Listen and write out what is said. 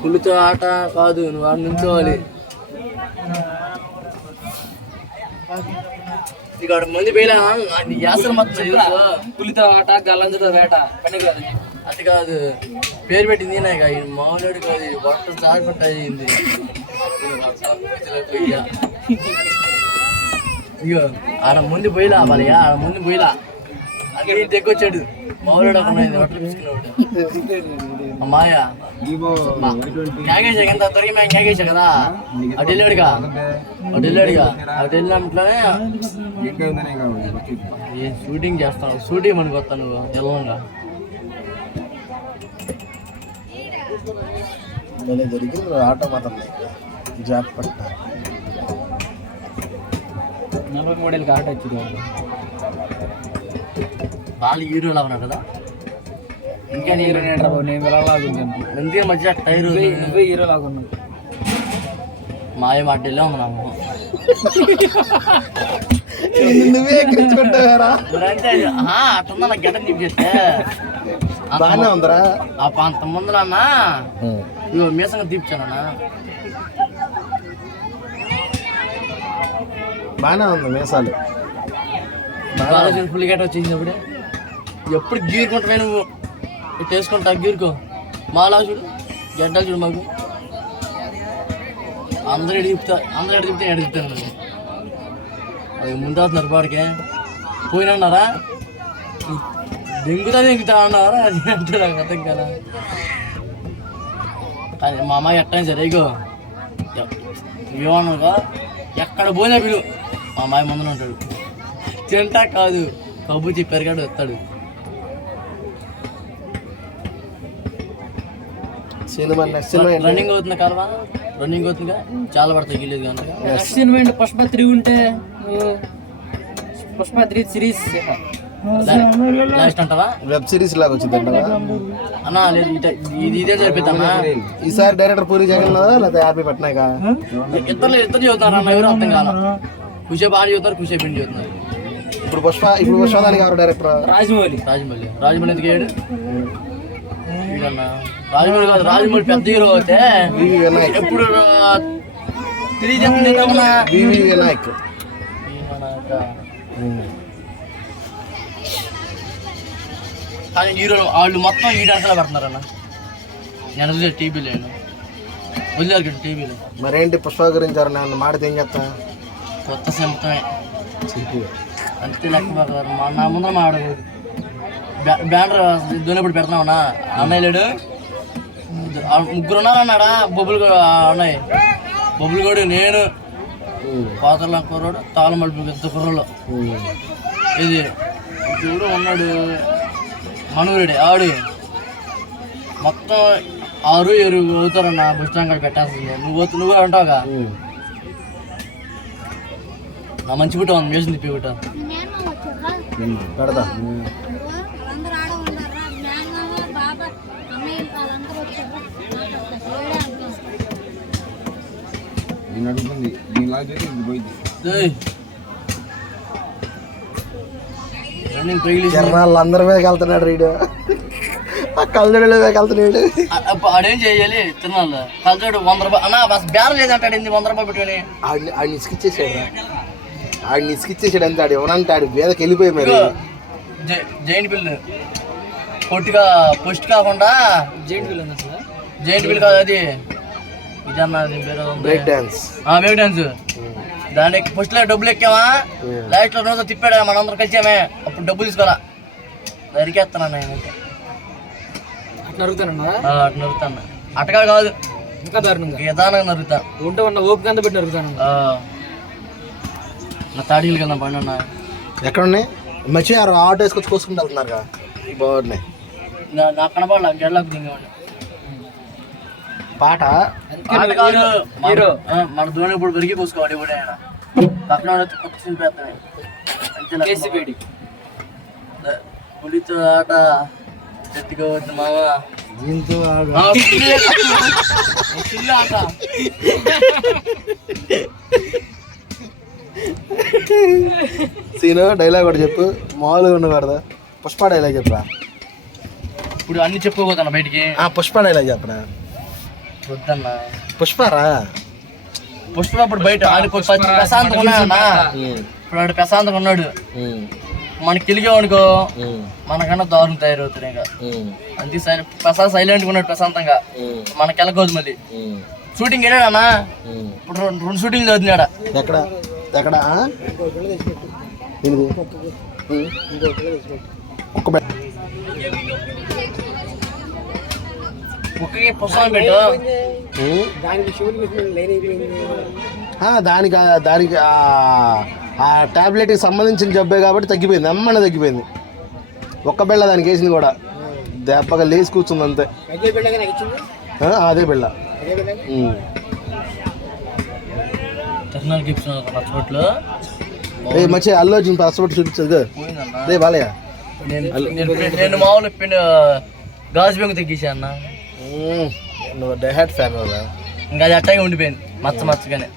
పులితో ఆట కాదు, నువ్వు ఆడ నుంచోవాలి. ఇక్కడ మంది పోయినా యాసలు మొత్తం పులితో ఆట గల్లంజతో వేట పని కాదు. అది కాదు, పేరు పెట్టింది నాకు మామూలుడు కాదు, బట్టలు చారు పట్టింది. ఇగో ఆడ ముందు పోయిలా వాళ్ళ ఆడ ముందు పోయిలా అది తెగొచ్చాడు మామూలుడు ఒక బట్టలు తీసుకున్నాడు. మాయా ఎంత తొరిగి మేము క్యాగేసా కదా, అటు వెళ్ళాడుగా అటు వెళ్ళినట్లోనే షూటింగ్ చేస్తాను. షూటింగ్ మనకు వస్తాను నువ్వు ఎల్లంగా జరిగింది ఆట మాత్రం జాబ్ పట్ట 43 ఆట వచ్చింది. వాళ్ళు హీరోలా ఉన్నారు కదా, ఇంకా హీరో అందుకే మధ్య టైర్ నువ్వే హీరో లాగా ఉన్నావు. మాయ మాటల్లో ఉన్నాము నువ్వే ఎక్కించుకుంటావారా అట్లా నాకు గడ్డ తీపిస్తే బాగానే ఉందరా. అంత ముందులో అన్నా ఇగో మీసంగా తీపిచ్చానన్నా, బాగానే ఉంది మీసాలు. ఫుల్ గట్ట వచ్చింది అప్పుడే. ఎప్పుడు గీరుకుంటావే నువ్వు, ఇటు వేసుకుంటా గీరుకో. మాలా చూడు గడ్డలు చూడు, మాకు అందరూ ఎడిగితే ఎడుగుతాను. అది ముందు అవుతున్నారు పాడికే పోయినన్నారా, దెంగుతా అన్నారా, అది అంటే నాకు అర్థం కదా. కానీ మా అమ్మాయి ఎట్టయినా సరే ఇగో ఏమన్నాగా ఎక్కడ పోయినా పిలు మా అమ్మాయి ముందులో ఉంటాడు. తింటా కాదు కబు చెప్పారు కాడు వస్తాడు. రన్నింగ్ అవుతుంది కలవా, రన్నింగ్ అవుతుందిగా, చాలా పడతాయి గిలేదు కానీ సినిమా పుష్ప 3 ఉంటే పుష్ప 3 సిరీస్ లాస్ట్ అంటావా, వెబ్ సిరీస్ లాగా వచ్చింది అన్నా. లేదు ఇదే జరిపిద్దామా ఈసారి డైరెక్టర్ పూరి జగన్ లేదా ఆర్పి పట్నాయక ఇద్దరు చదువుతారు అన్న, ఎవరు అర్థం కాల. కుషే బాగా చదువుతారు, కుషే పిండి చదువుతున్నారు. ఇప్పుడు పుష్ప దానికి ఎవరు డైరెక్టర్? రాజమౌళి ఎందుకు ఏడు రాజమౌళి కాదు, రాజమౌళి పెద్ద హీరో అయితే ఎప్పుడు వినాయక్ కానీ హీరోలు వాళ్ళు మొత్తం ఈ డాన్స్లో పెడుతున్నారన్న. నేను వదిలేదు టీవీలో, వదిలేదు టీవీలో. మరేంటి పుష్ప గురించి ఎవరు మాడితే ఏం చేస్తా? కొత్త సంతమే అంతే లెక్క. నా ముందర మాడదు బ్యానర్ దొన్నప్పుడు పెడుతున్నావునా, అన్నయ్య లేడు, ముగ్గురు ఉన్నారు అన్నాడా. బొబ్బులు ఉన్నాయి, బొబ్బులు కూడా నేను పాత్రల కుర్రాడు, తాళమల్పి పెద్ద కుర్రలో ఇది చూడు ఉన్నాడు మనూరుడి ఆడు. మొత్తం 6-7 అవుతారన్న బస్ స్టాండ్ కాడ పెట్టాల్సిందే. నువ్వు అంటావుగా నా మంచి పుట్ట ఉంది, వేసింది తిప్పి పుట్ట పెడతా. అందరి మీద వెళ్తున్నాడు రీడు, కళ్ళజోడు వెళ్తున్నాడు. ఆడేం చేయాలి తినాలి కళ్ళజోడు 100 రూపాయలు అన్నా, బస్ బేరం లేదంటాడు. 100 రూపాయలు పెట్టుకుని ఆడిని ఇసుకిచ్చేసాడు అంతే. ఆడు ఎవరంటే ఆడి వేదకి వెళ్ళిపోయి మరి జైంట్ బిల్ పొట్టిగా పోస్ట్ కాకుండా జైంట్ బిల్ కాదు అది ఇదన్నా బ్రేక్ డాన్స్. దానికి ఫస్ట్ లో డబ్బులు ఎక్కామా, లాస్ట్ లో రోజు తిప్పాడా మనందరం కలిసామే, అప్పుడు డబ్బులు తీసుకోవాలా. నరికేస్తాను అట్లా నరుకుతాను. అటగా కాదు ఇంకా దారుణంగా నిదానంగా నరుగుతా ఉంటే ఉన్న ఓపిక అంతా పెట్టి నరుగుతాను. నా తాడికి కదా పండు అన్న. ఎక్కడ ఉన్నాయి మంచి ఆటో వేసుకొచ్చి కోసుకుంటూ వెళ్తున్నారు బాగున్నాయి. నాకు కనపడాల గెళ్ళకు దిగేవాడిని. పాట మన దూరం ఇప్పుడు పెరిగి కోసుకోవాలి. ఇప్పుడు ఆయన పక్కన పులితో ఆట గట్టిగా వచ్చిన మామ దీంతో ఆట సీను డైలాగ్ కూడా చెప్పు, మామూలుగా ఉండకూడదా? పుష్ప డైలాగ్ చెప్పరా. ఇప్పుడు అన్ని చెప్పుకోపోతున్నా బయటికి. పుష్ప డైలాగ్ చెప్పరా. వద్దన్నా. పుష్పరా. పుష్ప ఇప్పుడు బయట ప్రశాంతంగా ఉన్నాడన్నా. ఇప్పుడు ఆడు ప్రశాంతంగా ఉన్నాడు. మనకి తెలిగేవనుకో మనకన్నా దారుణం తయారవుతుంది. ఇంకా అంతే సైలెంట్గా ఉన్నాడు ప్రశాంతంగా. మనకి వెళ్ళకూడదు మళ్ళీ. షూటింగ్ వెళ్ళాడన్నా. ఇప్పుడు 2 షూటింగ్లు అవుతున్నాడా. ఎక్కడ ఎక్కడ కుక్కకి పుస్తకం పెట్టు. దానికి దానికి ఆ టాబ్లెట్కి సంబంధించిన జబ్బే కాబట్టి తగ్గిపోయింది. అమ్మనే తగ్గిపోయింది. ఒక్క బిళ్ళ దానికి వేసింది కూడా. దెబ్బగా లేచి కూర్చుంది అంతే. అదే బిళ్ళ. మంచి అల్లు అర్జున్ పచ్చబొట్టు చూపించదు రే బాలయ్య. నేను మామూలు గాజు బెంగు తగ్గించా అన్న. నువ్వు డైహార్ట్ ఫ్యాన్ కదా. ఇంకా అది అట్టాగే ఉండిపోయింది మచ్చగానే.